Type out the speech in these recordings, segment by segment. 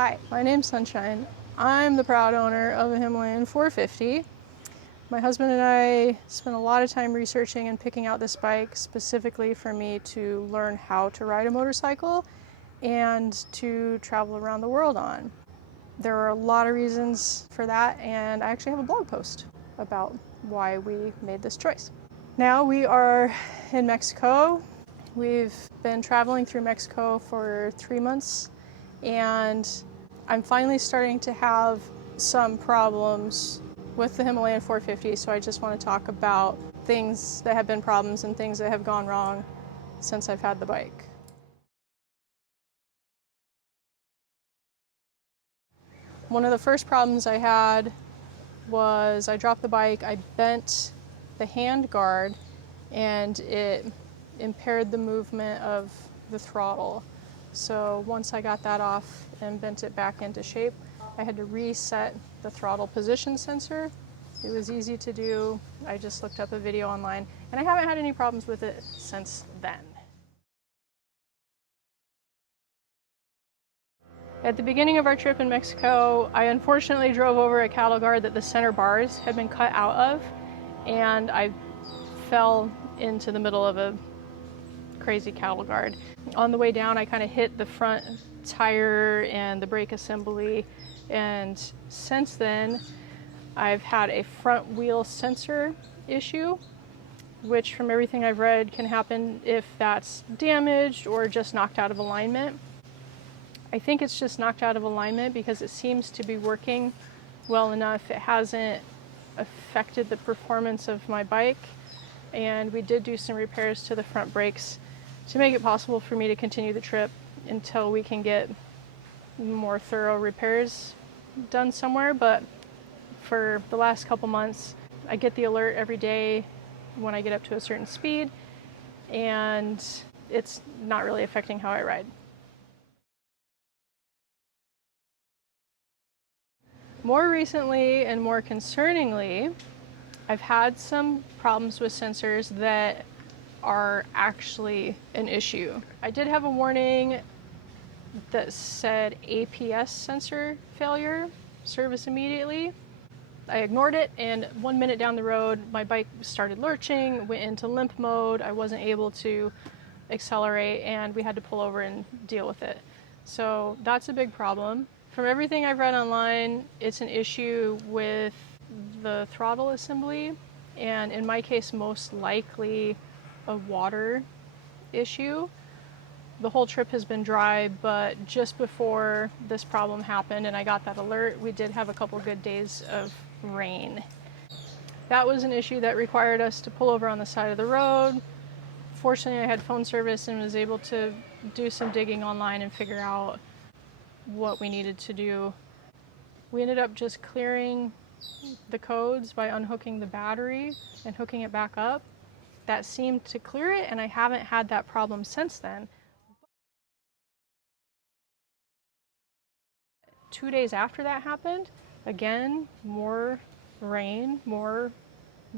Hi, my name's Sunshine. I'm the proud owner of a Himalayan 450. My husband and I spent a lot of time researching and picking out this bike specifically for me to learn how to ride a motorcycle and to travel around the world on. There are a lot of reasons for that, and I actually have a blog post about why we made this choice. Now we are in Mexico. We've been traveling through Mexico for 3 months, and I'm finally starting to have some problems with the Himalayan 450, so I just want to talk about things that have been problems and things that have gone wrong since I've had the bike. One of the first problems I had was I dropped the bike, I bent the hand guard, and it impaired the movement of the throttle. So once I got that off and bent it back into shape, I had to reset the throttle position sensor. It was easy to do. I just looked up a video online, and I haven't had any problems with it since then. At the beginning of our trip in Mexico, I unfortunately drove over a cattle guard that the center bars had been cut out of, and I fell into the middle of a crazy cattle guard. On the way down, I kind of hit the front tire and the brake assembly, and since then I've had a front wheel sensor issue, which from everything I've read can happen if that's damaged or just knocked out of alignment. I think it's just knocked out of alignment because it seems to be working well enough. It hasn't affected the performance of my bike, and we did do some repairs to the front brakes to make it possible for me to continue the trip until we can get more thorough repairs done somewhere. But for the last couple months, I get the alert every day when I get up to a certain speed, and it's not really affecting how I ride. More recently and more concerningly, I've had some problems with sensors that are actually an issue. I did have a warning that said APS sensor failure, service immediately. I ignored it, and 1 minute down the road, my bike started lurching, went into limp mode. I wasn't able to accelerate, and we had to pull over and deal with it. So that's a big problem. From everything I've read online, it's an issue with the throttle assembly, and in my case, most likely a water issue. The whole trip has been dry, but just before this problem happened and I got that alert, we did have a couple good days of rain. That was an issue that required us to pull over on the side of the road. Fortunately, I had phone service and was able to do some digging online and figure out what we needed to do. We ended up just clearing the codes by unhooking the battery and hooking it back up. That seemed to clear it, and I haven't had that problem since then. 2 days after that happened, again, more rain, more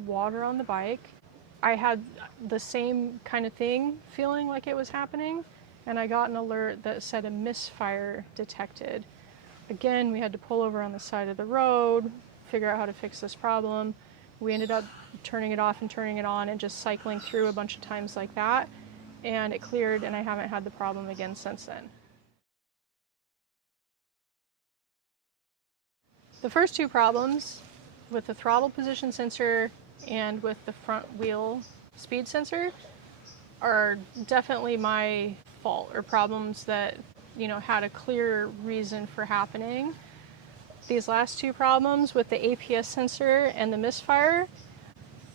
water on the bike. I had the same kind of thing feeling like it was happening, and I got an alert that said a misfire detected. Again, we had to pull over on the side of the road, figure out how to fix this problem. We ended up turning it off and turning it on and just cycling through a bunch of times like that, and it cleared, and I haven't had the problem again since then. The first two problems, with the throttle position sensor and with the front wheel speed sensor, are definitely my fault, or problems that, had a clear reason for happening. These last two problems with the APS sensor and the misfire,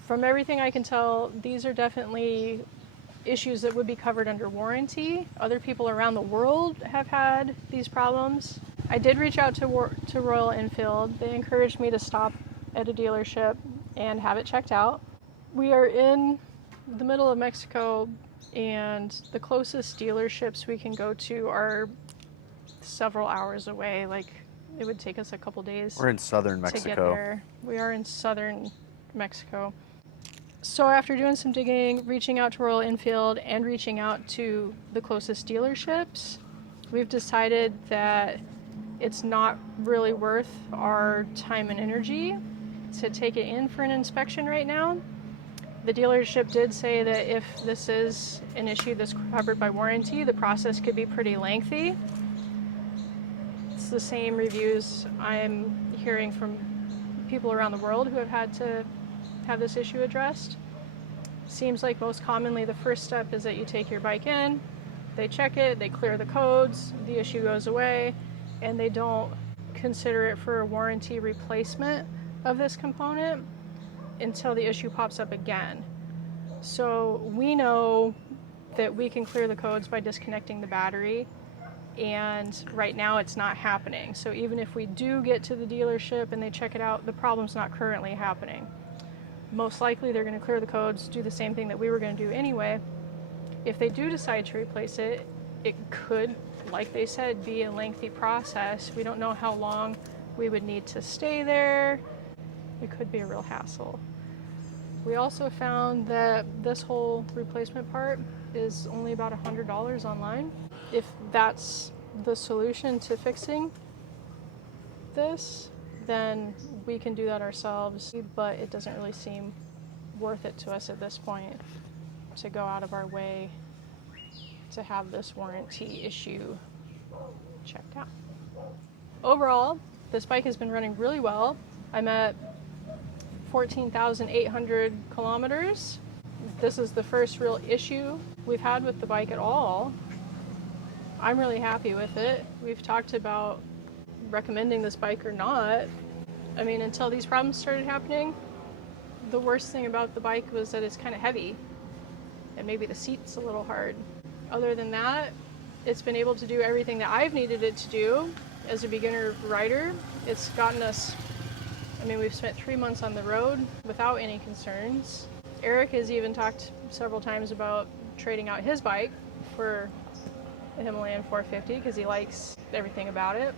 from everything I can tell, these are definitely issues that would be covered under warranty. Other people around the world have had these problems. I did reach out to Royal Enfield. They encouraged me to stop at a dealership and have it checked out. We are in the middle of Mexico, and the closest dealerships we can go to are several hours away. Like, it would take us a couple days. We're in southern Mexico. To get there. We are in southern Mexico. So after doing some digging, reaching out to Royal Enfield and reaching out to the closest dealerships, we've decided that it's not really worth our time and energy to take it in for an inspection right now. The dealership did say that if this is an issue that's covered by warranty, the process could be pretty lengthy. It's the same reviews I'm hearing from people around the world who have had to have this issue addressed. Seems like most commonly the first step is that you take your bike in, they check it, they clear the codes, the issue goes away, and they don't consider it for a warranty replacement of this component until the issue pops up again. So we know that we can clear the codes by disconnecting the battery, and right now it's not happening. So even if we do get to the dealership and they check it out, the problem's not currently happening. Most likely they're going to clear the codes, do the same thing that we were going to do anyway. If they do decide to replace it, it could, like they said, be a lengthy process. We don't know how long we would need to stay there. It could be a real hassle. We also found that this whole replacement part is only about $100 online. If that's the solution to fixing this, then we can do that ourselves, but it doesn't really seem worth it to us at this point to go out of our way to have this warranty issue checked out. Overall, this bike has been running really well. I'm at 14,800 kilometers. This is the first real issue we've had with the bike at all. I'm really happy with it. We've talked about recommending this bike or not. I mean, until these problems started happening, the worst thing about the bike was that it's kind of heavy and maybe the seat's a little hard. Other than that, it's been able to do everything that I've needed it to do as a beginner rider. It's gotten us, I mean, we've spent 3 months on the road without any concerns. Eric has even talked several times about trading out his bike for the Himalayan 450 because he likes everything about it.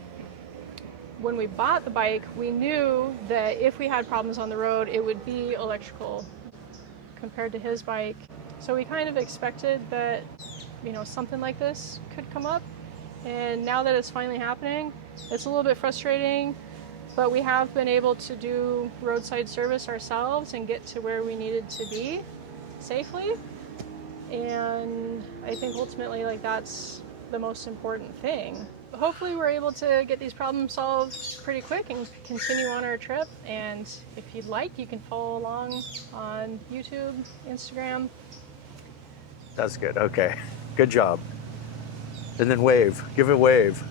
When we bought the bike, we knew that if we had problems on the road, it would be electrical compared to his bike. So we kind of expected that, you know, something like this could come up. And now that it's finally happening, it's a little bit frustrating, but we have been able to do roadside service ourselves and get to where we needed to be safely. And I think ultimately, like, that's the most important thing. Hopefully we're able to get these problems solved pretty quick and continue on our trip. And if you'd like, you can follow along on YouTube, Instagram. That's good. Okay. Good job. And then wave. Give it a wave.